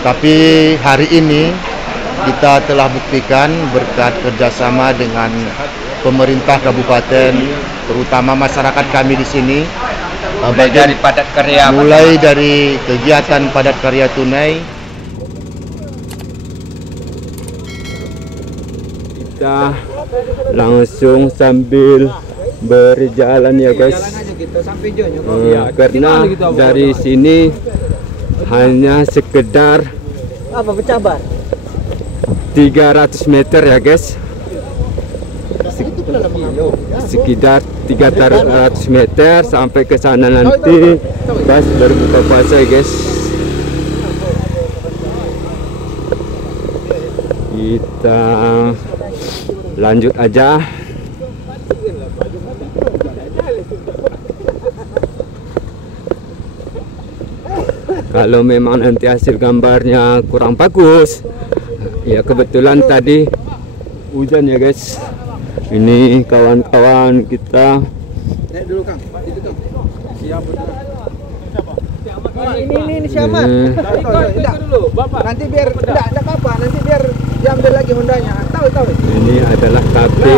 Tapi hari ini kita telah buktikan berkat kerjasama dengan pemerintah kabupaten, terutama masyarakat kami di sini, mulai dari kegiatan padat karya tunai. Kita langsung sambil berjalan ya guys, karena dari sini hanya sekedar 300 meter ya guys, sekitar 300 meter sampai ke sana nanti pas berbuka puasa ya guys. Kita lanjut aja. Kalau memang nanti hasil gambarnya kurang bagus, ya kebetulan tadi hujan ya guys. Ini kawan-kawan kita. Naik dulu Kang, itu Kang. Siap. Ini siamat. Enggak dulu, Bapak. Nanti biar enggak apa, nanti biar diambil lagi Hondanya. Tahu. Ini adalah kafe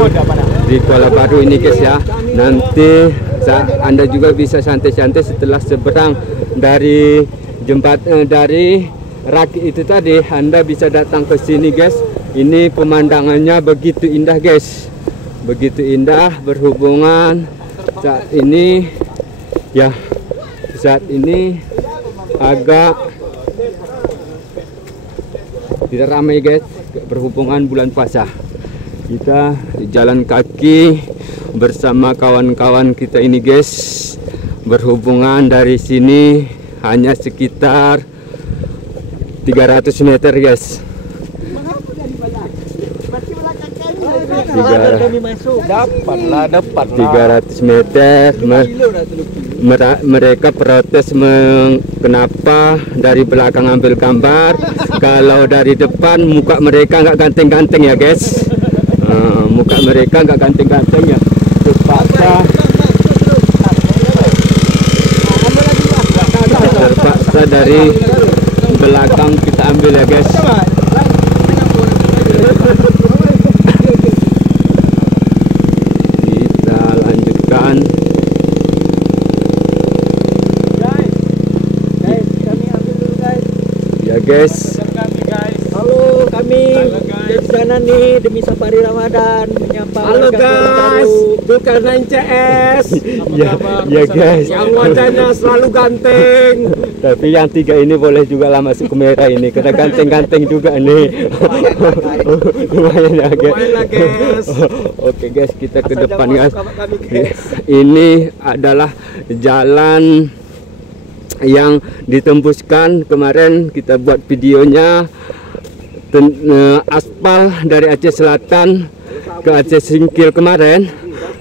di Kuala Baru ini guys ya. Nanti Anda juga bisa santai-santai setelah seberang dari jembatan dari rakit itu tadi. Anda bisa datang ke sini guys. Ini pemandangannya begitu indah guys, begitu indah. Berhubungan saat ini ya, saat ini agak tidak ramai guys, berhubungan bulan puasa. Kita jalan kaki bersama kawan-kawan kita ini guys. Berhubungan dari sini hanya sekitar 300 meter guys. 300 meter. Mereka protes kenapa dari belakang ambil gambar, kalau dari depan muka mereka nggak ganteng-ganteng ya guys. Muka mereka nggak ganteng-ganteng ya, terpaksa dari belakang kita ambil ya guys. Kita lanjutkan. Ya guys. Halo, kami dari sana nih demi safari Ramadan menyapa. Halo guys, bukan CS. Ya guys. Yang wajahnya selalu ganteng. Tapi yang tiga ini boleh juga lah masuk kamera ini, karena ganteng-ganteng juga nih. Lumayan ya guys. Oke guys, kita ke depan guys. Ini adalah jalan yang ditembuskan kemarin kita buat videonya, aspal dari Aceh Selatan ke Aceh Singkil kemarin.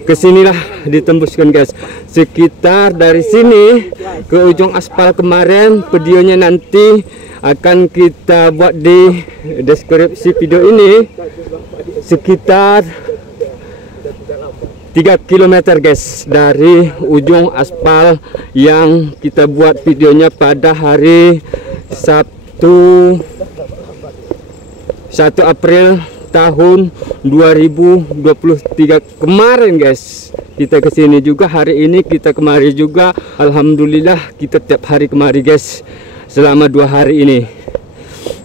Kesinilah ditembuskan guys, sekitar dari sini ke ujung aspal kemarin. Videonya nanti akan kita buat di deskripsi video ini. Sekitar 3 km guys dari ujung aspal yang kita buat videonya pada hari Sabtu 1 April tahun 2023 kemarin guys. Kita kesini juga hari ini, kita kemari juga. Alhamdulillah kita tiap hari kemari guys selama 2 hari ini.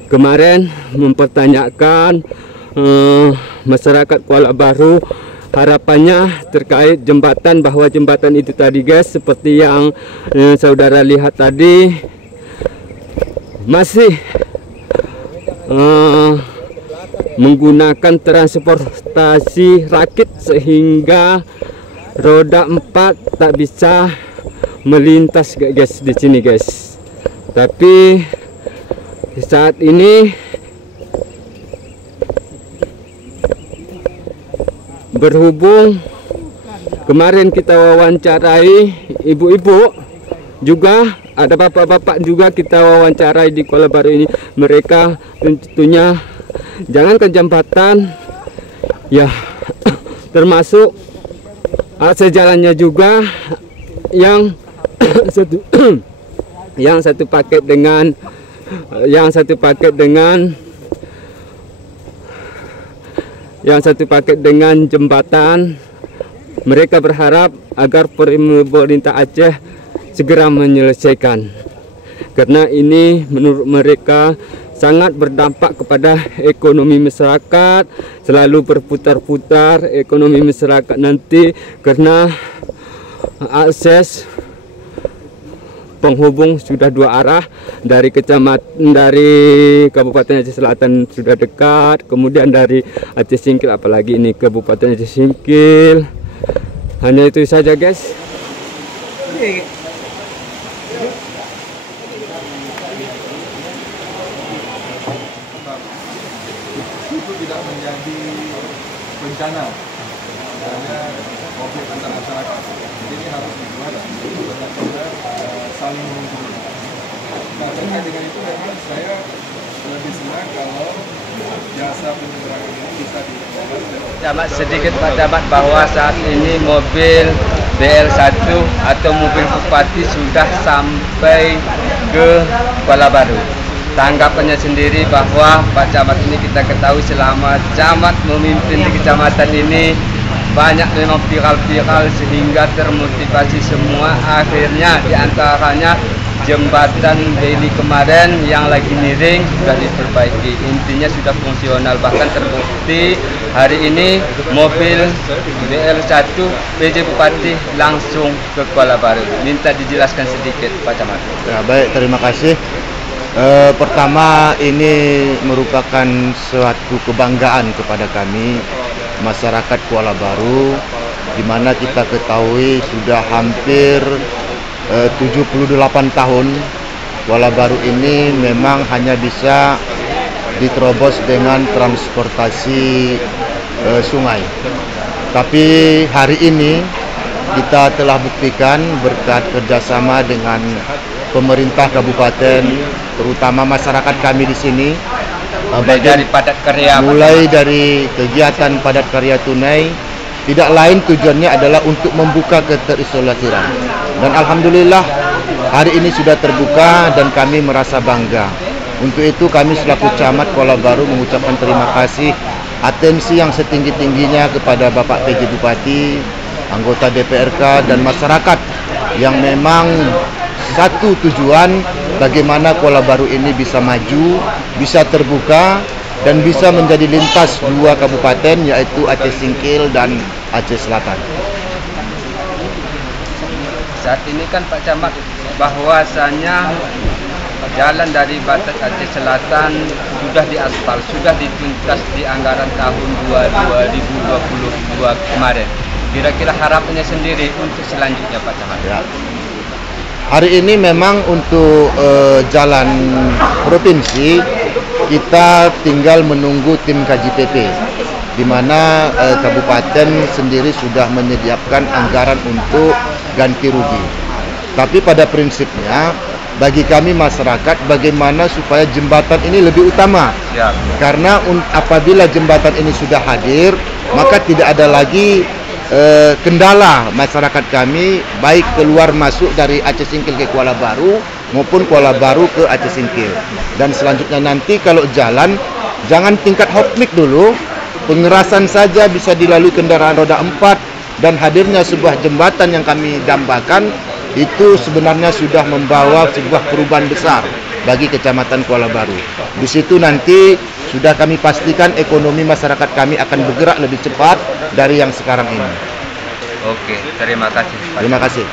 Kemarin mempertanyakan masyarakat Kuala Baru harapannya terkait jembatan, bahwa jembatan itu tadi guys, seperti yang saudara lihat tadi, masih menggunakan transportasi rakit sehingga roda 4 tak bisa melintas guys di sini guys. Tapi saat ini berhubung kemarin kita wawancarai ibu-ibu, juga ada bapak-bapak juga kita wawancarai di Kuala Baru ini. Mereka tentunya jangankan jembatan ya, termasuk sejalannya juga yang satu paket dengan yang satu paket dengan jembatan. Mereka berharap agar pemerintah Aceh segera menyelesaikan, karena ini menurut mereka sangat berdampak kepada ekonomi masyarakat, selalu berputar-putar ekonomi masyarakat nanti, karena akses penghubung sudah dua arah dari Kabupaten Aceh Selatan sudah dekat, kemudian dari Aceh Singkil, apalagi ini Kabupaten Aceh Singkil. Hanya itu saja, guys. Itu tidak menjadi bencana karena konflik antar masyarakat. Jadi ini harus dibuat benar-benar saling menguntungkan. Nah, terkait dengan itu memang saya lebih senang kalau jasa penyeberangan ini bisa dilakukan. Camat sedikit Pak Camat bahwa saat ini mobil BL1 atau mobil Bupati sudah sampai ke Kuala Baru. Tanggapannya sendiri bahwa Pak Camat ini kita ketahui selama Camat memimpin di kecamatan ini banyak memang viral-viral sehingga termotivasi semua. Akhirnya diantaranya jembatan Deli kemarin yang lagi miring sudah diperbaiki, intinya sudah fungsional, bahkan terbukti hari ini mobil BL1 PJ Bupati langsung ke Kuala Baru. Minta dijelaskan sedikit Pak Camat. Ya, baik, terima kasih. Pertama, ini merupakan suatu kebanggaan kepada kami masyarakat Kuala Baru, di mana kita ketahui sudah hampir 78 tahun Kuala Baru ini memang hanya bisa diterobos dengan transportasi sungai. Tapi hari ini kita telah buktikan berkat kerjasama dengan pemerintah kabupaten, terutama masyarakat kami di sini, mulai dari kegiatan padat karya tunai, tidak lain tujuannya adalah untuk membuka keterisolasian. Dan alhamdulillah hari ini sudah terbuka dan kami merasa bangga. Untuk itu kami selaku Camat Kuala Baru mengucapkan terima kasih, atensi yang setinggi-tingginya kepada Bapak PJ Bupati, anggota DPRK dan masyarakat yang memang satu tujuan bagaimana Kuala Baru ini bisa maju, bisa terbuka dan bisa menjadi lintas dua kabupaten, yaitu Aceh Singkil dan Aceh Selatan. Saat ini kan Pak Camat bahwasanya jalan dari batas Aceh Selatan sudah diaspal, sudah dituntas di anggaran tahun 2022 kemarin. Kira-kira harapannya sendiri untuk selanjutnya Pak Camat? Ya. Hari ini memang untuk jalan provinsi kita tinggal menunggu tim KJPP, di mana kabupaten sendiri sudah menyediakan anggaran untuk ganti rugi. Tapi pada prinsipnya bagi kami masyarakat, bagaimana supaya jembatan ini lebih utama. Ya. Karena apabila jembatan ini sudah hadir, maka tidak ada lagi kendala masyarakat kami, baik keluar masuk dari Aceh Singkil ke Kuala Baru maupun Kuala Baru ke Aceh Singkil. Dan selanjutnya nanti kalau jalan, jangan tingkat hoplik dulu, pengerasan saja bisa dilalui kendaraan roda 4, dan hadirnya sebuah jembatan yang kami dambakan itu sebenarnya sudah membawa sebuah perubahan besar bagi Kecamatan Kuala Baru. Di situ nanti sudah kami pastikan ekonomi masyarakat kami akan bergerak lebih cepat dari yang sekarang ini. Oke, terima kasih Pak. Terima kasih.